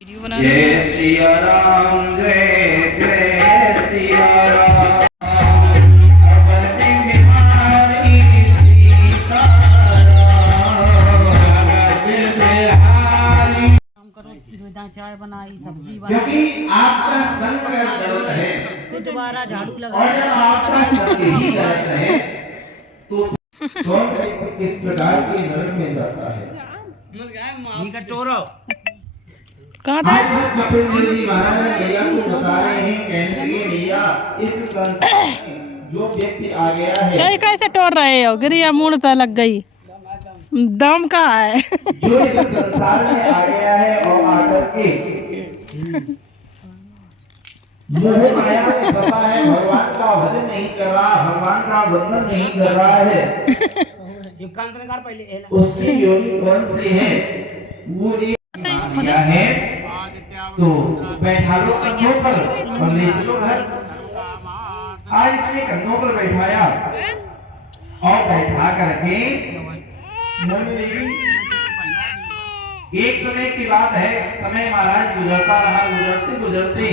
जय सिया राम जय जय सिया राम। चाय बनाई, सब्जी बनाई, क्योंकि आपका संग गलत है, फिर दोबारा झाड़ू और लगाया, जब आपका संग ही गलत है तो कौन किस प्रकार के नरक में जाता है। कपिल जी महाराज भैया को बता रहे हैं, कहने लगे भैया इस संसार में जो व्यक्ति आ गया है, ये कैसे तोड़ रहे हो, गिरिया मुड़ तो लग गई, दम का है। जो इस संसार में आ गया है और आकर के मोह माया में फंसा है, भगवान का भजन नहीं कर रहा, भगवान का वंदन नहीं कर रहा है, उसकी योनि कौन सी है। वो एक दिया है तो बैठा लो कंधों पर और ले चलो घर। आज इसने कंधों पर बैठाया और बैठा करके एक समय की बात है, समय महाराज गुजरता रहा, गुजरते गुजरते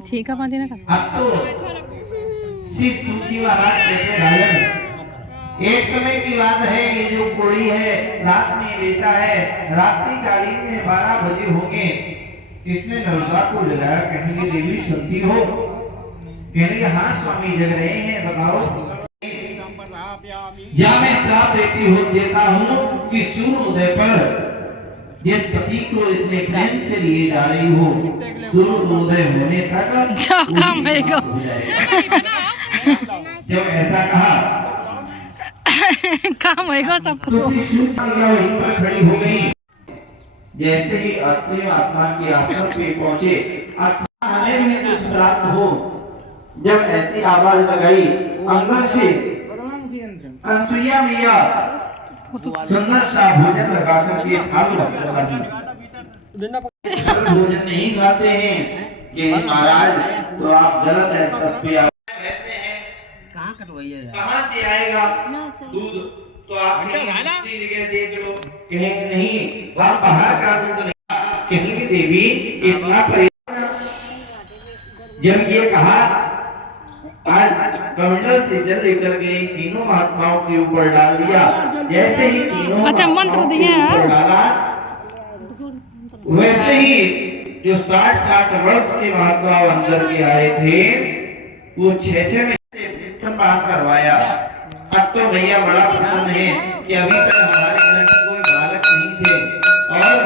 छीका बांधी ना अब तो शिव सूची महाराज बैठे राजन। एक समय की बात है, ये जो कोड़ी है रात में बेटा है, रात्रि कालीन में 12 बजे होंगे, इसने नर्मदा को जगाया, कहने की देवी सुनती हो, कहने के हाँ स्वामी जग रहे हैं, बताओ। या मैं श्राप देता हूँ कि सूर्योदय पर जिस पति को इतने प्रेम से लिए जा रही हो, सूर्योदय होने तक काम है को। जब ऐसा कहा काम होएगा सबको। तो वहीं पर खड़ी हो गई। जैसे ही आत्मा के आश्रम पे पहुंचे, आत्मा हमें भी कुछ प्राप्त हो, जब ऐसी आवाज लगाई अंदर से, अनसुईया मैया सुंदर सा भोजन लगा करके थाल रखकर लगी। भोजन नहीं खाते हैं कि महाराज तो आप गलत है, तब पे आप ऐसे हैं, कहाँ से आएगा दूध, तो आप दूसरी जगह देख लो, कहेंगे नहीं वहाँ बाहर का दूध नहीं, कहेंगे देवी इतना जब ये कहा, आज कमंडल से जल लेकर के तीनों महात्माओं के ऊपर डाल दिया, जैसे ही तीनों अच्छा मंत्र दिए डाला, वैसे ही जो 60-60 वर्ष के महात्मा अंदर के आए थे, वो 6-6 में बात करवाया। अब तो भैया बड़ा प्रसन्न है कि अभी तक हमारे घर में कोई बालक नहीं थे, और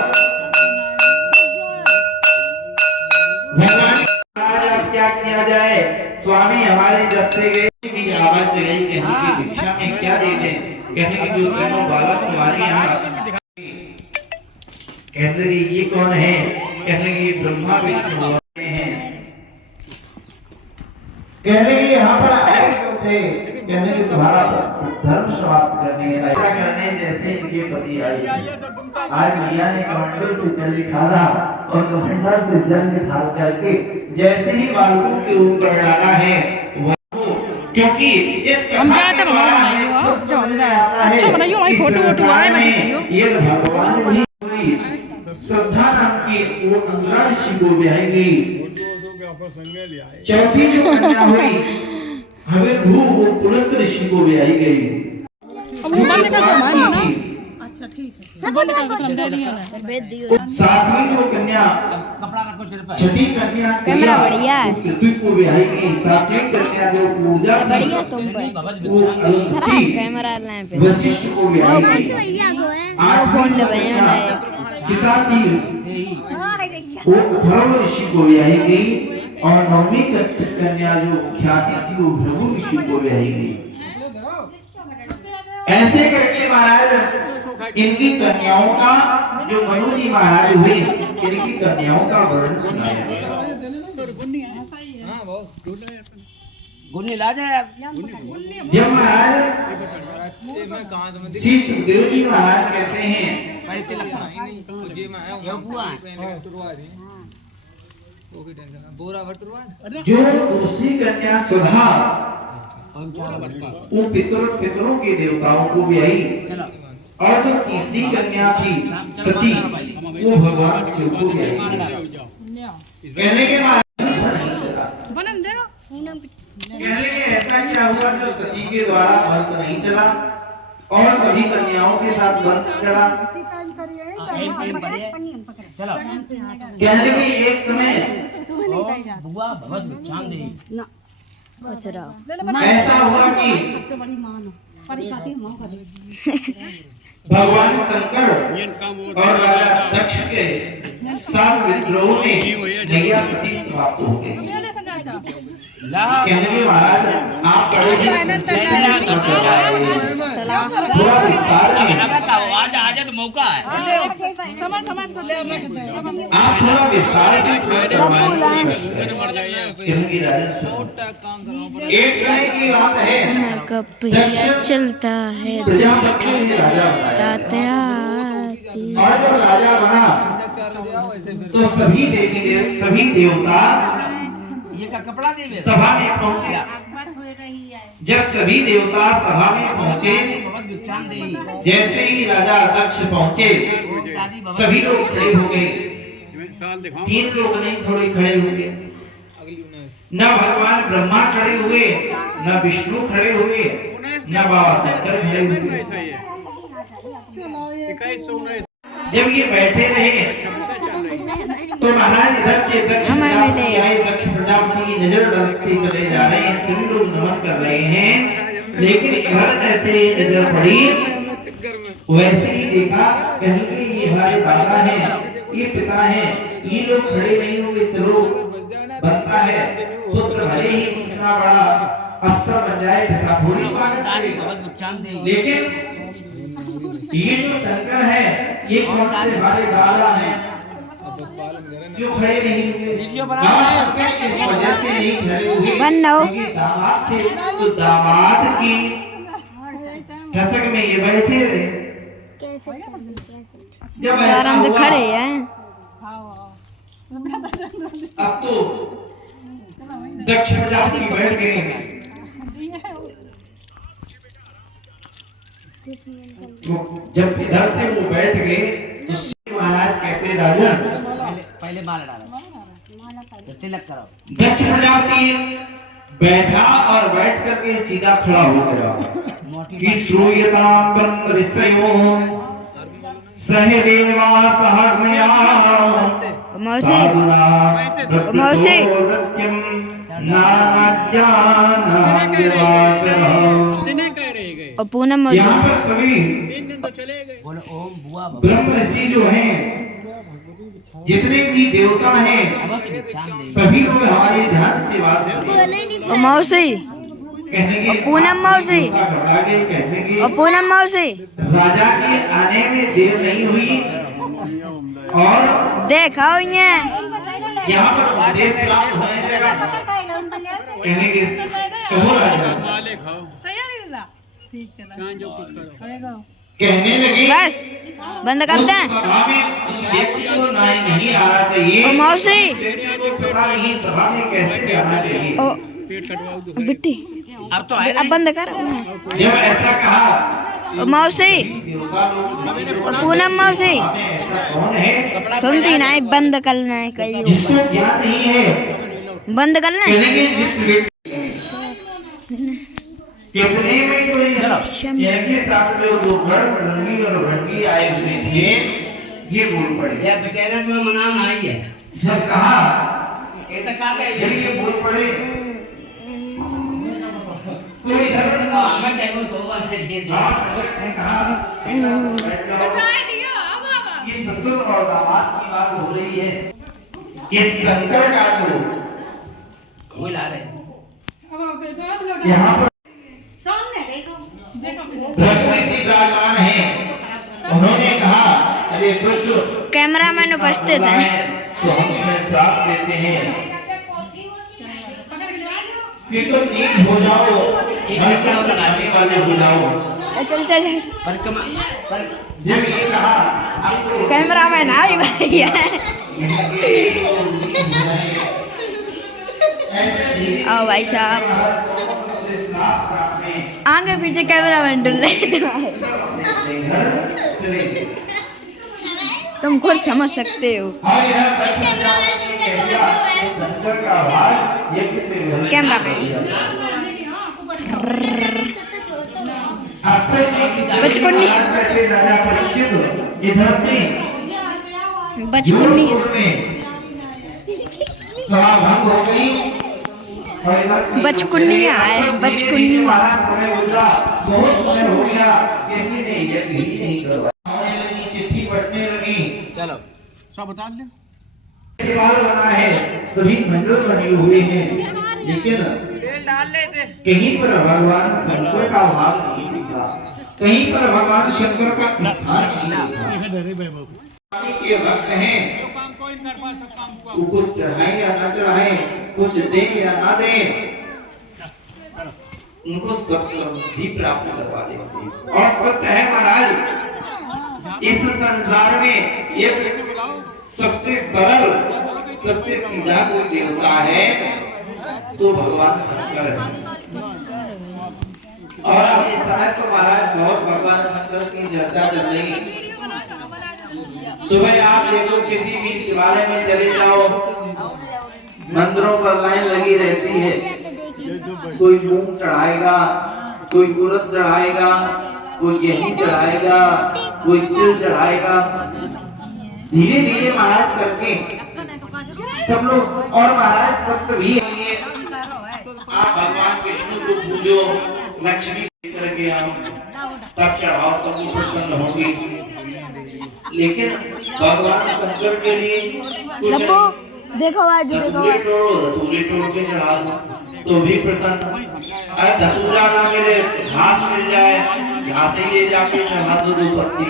भगवान आज क्या किया जाए, स्वामी हमारे जब से गए की आवाज गई, कहने की भिक्षा में क्या दे दें, कहने की जो तीनों बालक हमारे यहाँ, कहने लगी ये कौन है, कहने की ब्रह्मा विष्णु हैं, कहने की यहाँ पर आए क्यों थे, कहने की तुम्हारा धर्म समाप्त करने ऐसा करने जैसे इनके पति आई। आज भैया ने कमंडल से जल निकाला और कमंडल से जल निकाल करके जैसे ही बालकों के ऊपर डाला है, क्योंकि इस कथा के द्वारा हमें अच्छा बनाइयो भाई, फोटो आए मैं ये तो भगवान ही हुई श्रद्धा नाम की वो अंगार ऋषि को ब्याही गई। चौथी जो कन्या हुई हमें भू वो पुलस्त ऋषि को ब्याही गई। अच्छा ठीक है, बंद कर दो, दे दिया ना। सातवीं जो कन्या, छठी कन्या कैमरा बढ़िया है, पृथ्वी को ब्याही गई। सातवीं कन्या जो पूजा बढ़िया तुम पर कैमरा पे वशिष्ठ को ब्याही गई। फोन ले भैया चिता थी वो भृगु ऋषि को ब्याही गई, और 9वीं कन्या जो ख्याति थी वो भृगु ऋषि को ब्याही गई। ऐसे करके महाराज इनकी कन्याओं का, जो मनु जी महाराज हुए, इनकी कन्याओं का वर्णन सुनाया। जब महाराज श्री सुखदेव जी महाराज कहते हैं, जो दूसरी कन्या सुधा वो पितरों के देवताओं को ब्याही, और जो तीसरी कन्या थी सती वो भगवान शिव को कहने के बाद नहीं चला। बनन देगा कहने के ऐसा क्या हुआ जो सती के द्वारा वंश नहीं चला और सभी कन्याओं के साथ वंश चला। कहने के एक समय बुआ भगत भिक्षाम दे ऐसा हुआ कि भगवान शंकर और राजा दक्ष के साथ विद्रोह में नैया सती समाप्त हो गई। कहने के महाराज आप थोड़ा विस्तार में आज तो मौका है। आप थोड़ा विस्तार से एक समय की बात है, कपड़िया चलता है प्रजापति ने राजा बनाया और जब राजा बना तो सभी सभी देवता ये का कपड़ा दे सभा में पहुंचे। जब सभी देवता सभा में पहुंचे, जैसे ही राजा दक्ष पहुंचे सभी लोग खड़े हो गए। 3 लोग नहीं थोड़े खड़े हो गए। न भगवान ब्रह्मा खड़े हुए, न विष्णु खड़े हुए, न बाबा शंकर खड़े हुए। जब ये बैठे रहे तो महाराज इधर से दक्ष प्रजापति की नजर रखते चले जा रहे हैं। सभी लोग नमन कर रहे हैं, लेकिन इधर जैसे नजर पड़ी वैसे ही देखा कहीं ये हमारे दादा हैं, ये पिता हैं, ये लोग खड़े नहीं हुए। चलो बनता है पुत्र भले ही इतना बड़ा अफसर बन जाए, पिता थोड़ी स्वागत करे। लेकिन ये जो शंकर है ये कौन से हमारे दादा हैं जो खड़े नहीं हुए। इस वजह से नहीं खड़े हुए, दामाद थे तो दामाद की कसक में ये बैठे रहे। जब आराम से खड़े हैं। अब तो दक्ष प्रजापति बैठ गए। तो जब इधर से वो बैठ गए तो महाराज कहते राजन पहले माला डालो, तिलक करो। दक्ष प्रजापति बैठा और बैठ करके सीधा खड़ा हो गया कि श्रूयतां ब्रह्म ऋषयो सहदेवा सहर्मया साधुना प्रकृतोरत्यं और पूनम यहाँ पर सभी ब्रह्म ऋषि जो हैं, जितने भी देवता हैं, सभी लोग हमारे ध्यान से बात सुनिए। मौसी कहने पूनम मौसी और पूनम मौसी राजा के आने में देर नहीं हुई और देखो ये यहाँ पर उपदेश प्राप्त होने लगा। कहने के कहो राजा कहने लगे बस बंद करते हैं। सभा में उस व्यक्ति को नहीं आना चाहिए। मौसी व्यक्ति को पता नहीं सभा में कैसे आना चाहिए। बिट्टी अब तो अब बंद कर। जब ऐसा कहा मौसी पूनम मौसी कौन है सुनती नहीं, बंद करना है कहीं जिसको ज्ञान नहीं है बंद करना है। कहने के जिस व्यक्ति कितने में कोई के साथ जो दो रंगी और भड़की आए हुए थे ये बोल पड़े। ये बेचारे में मनाम आई है। जब कहा ये तो का है जब ये बोल पड़े तो इधर हमें टेबल सोवा से दे दे। ये ससुर और दामाद की बात हो रही है। ये शंकर का जो वो ला रहे यहाँ पर सामने देखो ऋषि विराजमान है। उन्होंने कहा अरे कुछ कैमरामैन उपस्थित है तो हम तुम्हें श्राप देते हैं कि तुम नीच हो जाओ, मरकर लगाने वाले हो जाओ। चल चल परिक्रमा पर जब ये कहा आपको कैमरामैन आई भाई आओ भाई साहब आगे पीछे कैमरामैन डुल रहे तुम खुद समझ सकते हो। और यह दक्षिण जाने ने कह दिया कि शंकर का आवाज ये किससे बोले कैमरा पे। बचकुन्नी। कैसे राजा परीक्षित इधर से बचकुन्नी सभा भंग हो गई और इधर से बचकुन्नी आए, बचकुन्नी। महाराज समय गुजरा, बहुत समय हो गया, किसी ने यज्ञ ही नहीं करवाया। होने लगी, चिट्ठी पढ़ने लगी। चलो सवाल बना है, सभी मंडल बने हुए हैं, लेकिन कहीं पर भगवान शंकर का भाव नहीं दिखा, कहीं पर भगवान शंकर का स्थान नहीं दिखा। के भक्त हैं, वो कुछ चढ़ाए या न चढ़ाए, कुछ दे या ना दे, उनको सब समृद्धि प्राप्त करवा देते। और सत्य है महाराज, इस संसार में ये सबसे सरल, सबसे सीधा कोई देवता है तो भगवान शंकर है। और अब इस समय तो महाराज बहुत भगवान शंकर की चर्चा चल रही। सुबह आप देखो किसी भी शिवालय में चले जाओ, मंदिरों पर लाइन लगी रहती है, कोई मूंग चढ़ाएगा, कोई उड़द चढ़ाएगा, कोई गेहूं चढ़ाएगा, कोई तिल चढ़ाएगा। धीरे धीरे महाराज करके सब लोग, और महाराज सत्य भी है, आप भगवान विष्णु को पूजो, लक्ष्मी करके हम तब चढ़ाओ तब वो प्रसन्न होगी। लेकिन भगवान शंकर के लिए देखो आज धतूरे तोड़ के चढ़ा दो तो भी प्रसन्न। अरे धतूरा ना मिले, घास मिल जाए, घास ही ले जाके चढ़ा दो 2 पत्ती,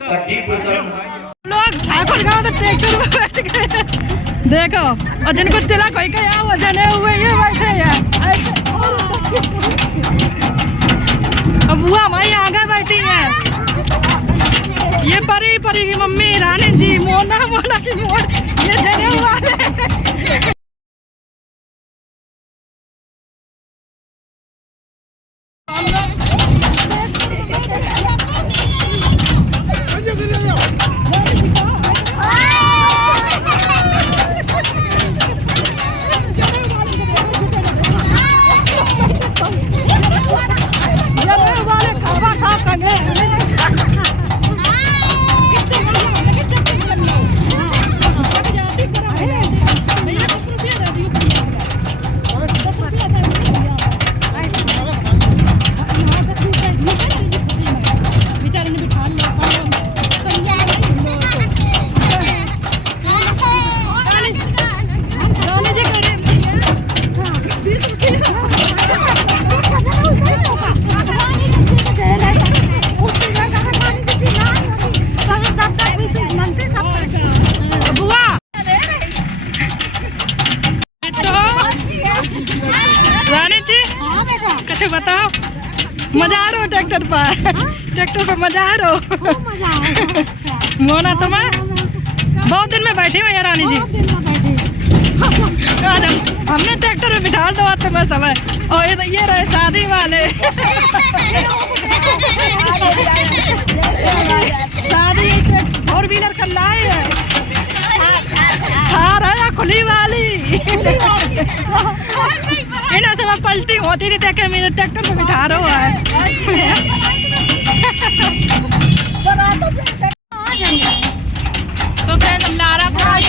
तब भी प्रसन्न। लोग ठाकुर गांव में ट्रैक्टर में बैठ गए, देखो, और जिनको तिलक कोई गया वो जने हुए ये बैठे हैं। अब बुआ हमारी आगे बैठी है, ये परी परी की मम्मी रानी जी, मोना मोना की मोन, ये जने हुआ है। बताओ, मजा आ रहा हो ट्रैक्टर पर मजा आ रहा हो। मोना तुम्हें बहुत दिन में बैठी हो यार रानी जी। आज हमने ट्रैक्टर में बिठा दो तुम्हें समय, और ये रहे शादी वाले। शादी 4 व्हीलर कर लाए है, थार है या खुली वाली। इन्हें से मैं पलटी होती थी, देखे मेरे ट्रैक्टर में बिठा रहा है। तो फ्रेंड हम लारा पैसा है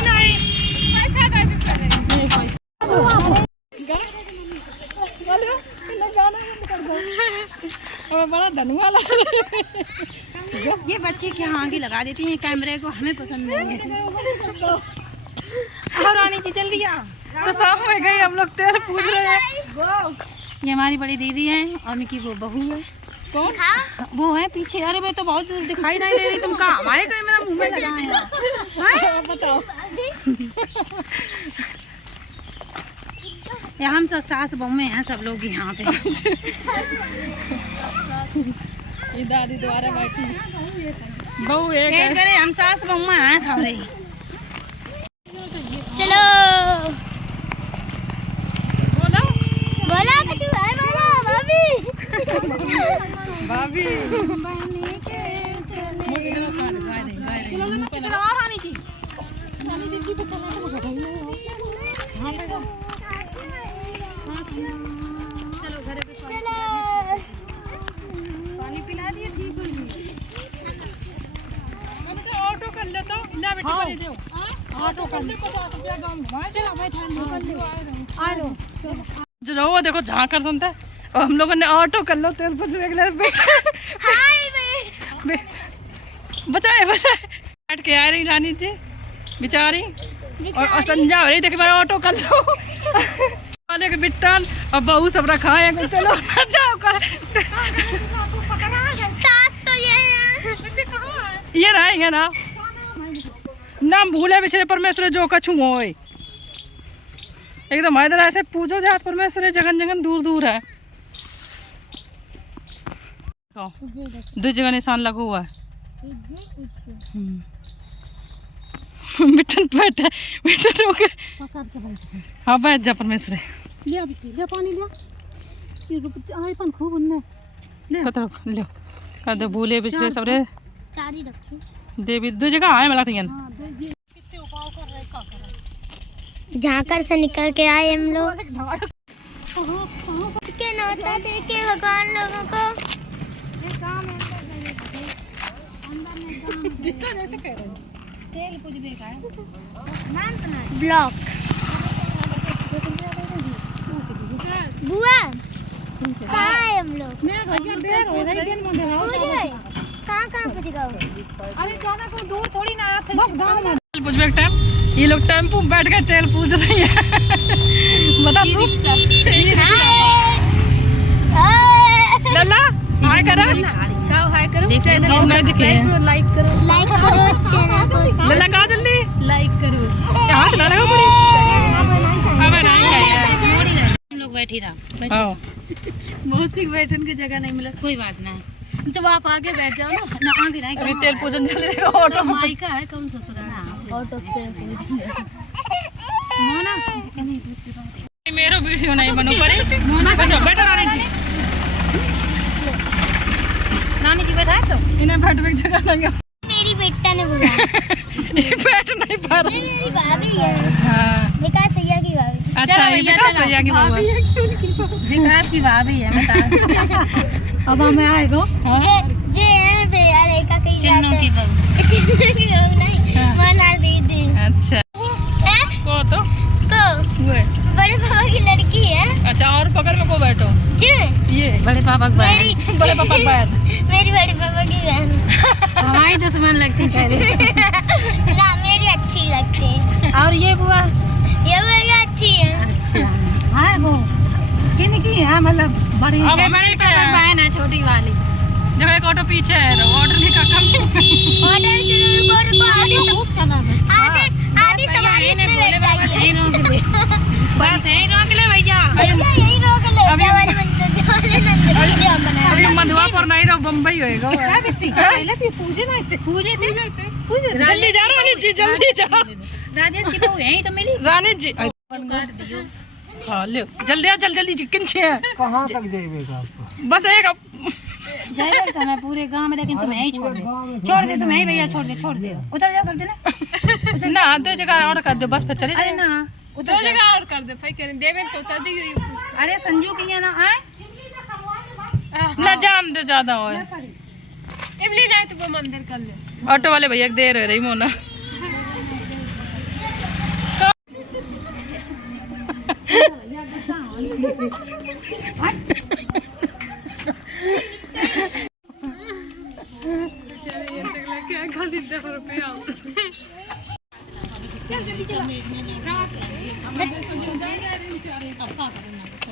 नहीं, पैसा बड़ा धनुआ लगा। ये बच्चे क्या आगे लगा देती हैं कैमरे को, हमें पसंद नहीं है। और रानी जी जल्दी आ, तो सब में गई, हम लोग तेल पूछ रहे हैं। ये हमारी बड़ी दीदी है और उनकी वो बहू है। कौन? वो है पीछे। अरे मैं तो बहुत दूर दिखाई नहीं दे रही, तुम कहाँ हमारे कैमरा मुंह में लगाए हैं? बताओ। ये हम सब सास बहू में हैं सब लोग यहाँ पे। ये दादी दोबारा बैठी, बहू एक वेट करे, हम सास बहू में हैं सारे। चलो बोला बोला भाभी। भाभी पानी पिला दिए ठीक हो ऑटो कर लेता हूँ ना बेटी पानी दो ऑटो कर ले 50 रुपया दाम घुमा चला बैठा आ लो जो वो देखो जहाँ कर सुनते और हम लोगों ने ऑटो कर लो तेल पर बचाए बैठ के आ रही रानी जी बेचारी और संजा हो रही देखे भाई ऑटो कर लो वाले के बिट्टन और बहू सब रखा है चलो ना जाओ कर सास तो ये रहेंगे ना नाम भूले बिछड़े परमेश्वर जो कछु होए एकदम इधर ऐसे पूछो जात परमेश्वर जगन जगन दूर दूर है दो जगह निशान लगा हुआ है बिटन बैठे बिटन होके हाँ बैठ जा परमेश्वर ले पानी ले आई पन खूब उन्ने ले कर दो भूले बिछड़े सबरे चारी रखी देवी दो जगह आए मला थियन कितने उपाव कर रहे का कर रहे झांकर से निकल के आए हम लोग के नौता देखे भगवान लोगों को ऐसे कह रहे तेल कुछ देखा है ब्लॉक बुआ कहाँ है हम लोग मेरा घर देर हो रही दिन मंदिर आओ पूछ गए कहाँ पूछ गए अरे जाना कोई दूर थोड़ी ना है बस गांव में पूछ एक टाइम ये लोग टेम्पो में बैठ के तेल पूछ रही है बता तू लल्ला हाय करो हाय करो चैनल में दिखे लाइक करो चैनल को लल्ला कहा जल्दी लाइक करो हाथ ना लगा पूरी अब नहीं हम लोग बैठी रहा हां बहुत सी बैठन की जगह नहीं मिला कोई बात नहीं तो आप आगे बैठ जाओ ना आगे नहीं अभी तेल पूजन चल रहा है ऑटो माई का है कौन ससुराल ऑटो से मोना मेरो वीडियो नहीं बनो पड़े मोना का बैठा रानी जी बैठा है तो इन्हें बैठने की जगह नहीं है मेरी बेटा ने बुलाया ये बैठ नहीं पा रही मेरी भाभी है हां विकास भैया की भाभी अच्छा ये विकास भैया की बहू विकास की भाभी है बता अब हमें आए गो जे है भैया रेखा की चिन्नू की बहू चिन्नू की बहू नहीं मना दीदी अच्छा है को तो को बड़े पापा की लड़की है अच्छा और बगल में को बैठो जी ये बड़े पापा की बहन मेरी बड़े पापा की बहन मेरी बड़े पापा की बहन हमारी दुश्मन लगती कह रही ना मेरी अच्छी लगती है और ये बुआ ये भैया अच्छी है अच्छा हाँ वो किन की है मतलब बड़ी अब हमारी क्या है? बहन है छोटी वाली जब एक ऑटो पीछे है तो ऑर्डर नहीं का कम ऑर्डर रुको आधी सवारी इसमें बैठ जाएगी बस यही रोक ले भैया भैया यही रोक ले जवानी मंदिर जवानी मंदिर अभी मधुआ पर नहीं रहो बम्बई होएगा पहले भी पूजे थे जल्दी जा रानी जी जल्दी जा राजेश की बहू यही तो मिली रानी जी काट दियो हाँ ले जल्दी आ जल्दी जी किन छे कहाँ तक जाइएगा आपको? बस एक जाएगा तो मैं पूरे गांव में लेकिन तुम्हें यही छोड़ दे तुम्हें भैया छोड़ दे उतर जाओ कर देना ना दो जगह और कर दो बस फिर चले अरे ना दो जगह और कर दो फिर करें देवे तो तभी अरे संजू की है ना आए ना जान दे ज्यादा हो इमली रात को मंदिर कर ले ऑटो वाले भैया की देर हो रही मोना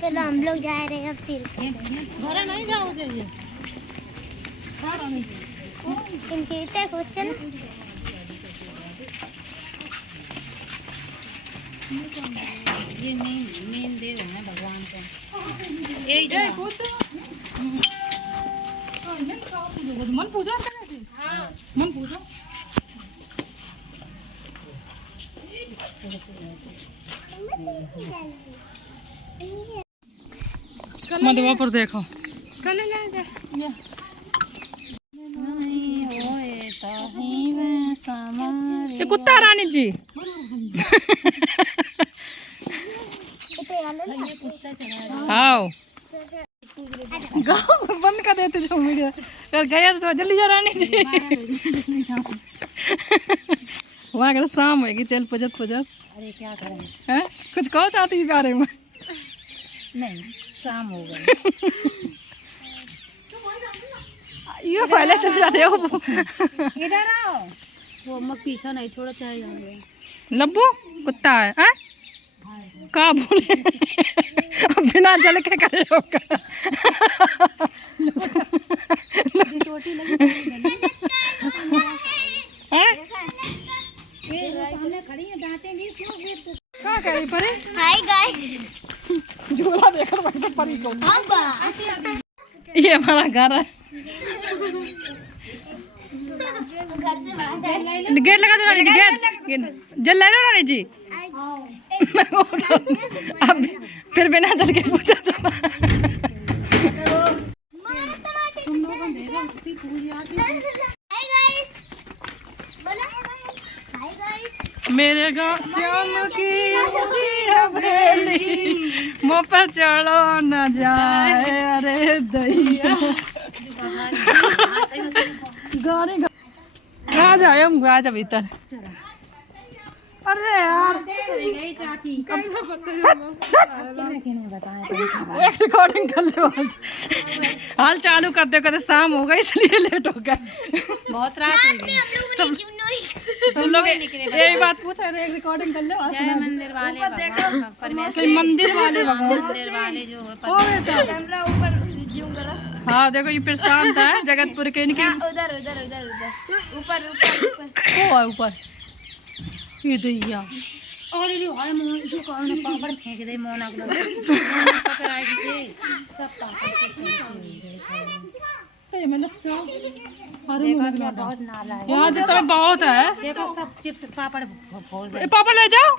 चलो हम लोग जा रहे हैं फिर घर नहीं जाओगे ये कंप्यूटर क्वेश्चन ये नेम दे रहे हैं भगवान को यही जय मन पूजा मन पूजा मधुआ पर देखो कल ले ये कुत्ता रानी जी आओ गाँव बंद कर देते जो वीडियो अगर गया तो जल्दी जा रानी जी वहाँ कर शाम होगी तेल पुजत अरे क्या करें हैं कुछ कहो चाहती है बारे में नहीं शाम हो गई ये पहले चल जाते हो इधर आओ वो मग पीछा नहीं छोड़ा चाहे जाएंगे लब्बू कुत्ता है हैं का बोले अब बिना जल के करे होगा चोटी लगी सामने खड़ी है डांटेंगी क्यों क्या करी परे हाय गाइस झूला देखकर वहीं तो परी को अब ये हमारा घर है गेट लगा दो रानी जी गेट जल ले लो रानी जी अब फिर बिना जल के पूछा जाना हाय गाइस बोला हाय गाइस मेरे गाँव की हवेली मुँह पर चढ़ो न जाए अरे दैया गाने आ जाए हम आ जा भीतर अरे यार एक रिकॉर्डिंग कर लो हाल चालू कर दो कहते शाम हो गई इसलिए लेट हो गया बहुत रात हो गई सब लोग यही बात पूछ रहे एक रिकॉर्डिंग कर लो जय मंदिर वाले भगवान परमेश्वर मंदिर वाले भगवान मंदिर वाले जो है हाँ देखो ये प्रशांत है जगतपुर के इनके उधर उधर उधर उधर ऊपर ऊपर ऊपर ये दैया और ये हाय मोन जो कौन पापड़ फेंक दे मोना को पकड़ाई दे सब पापड़ से ये मतलब क्या देखो बहुत नाला है यहाँ तो बहुत है देखो सब चिप्स पापड़ फोड़ दे पापा ले जाओ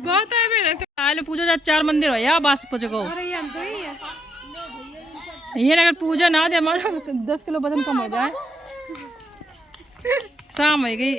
बहुत है भी आले पूजा जा 4 मंदिर हो या बस पूजा को ये अगर पूजा ना दे हमारा 10 किलो वजन कम हो जाए शाम हो गई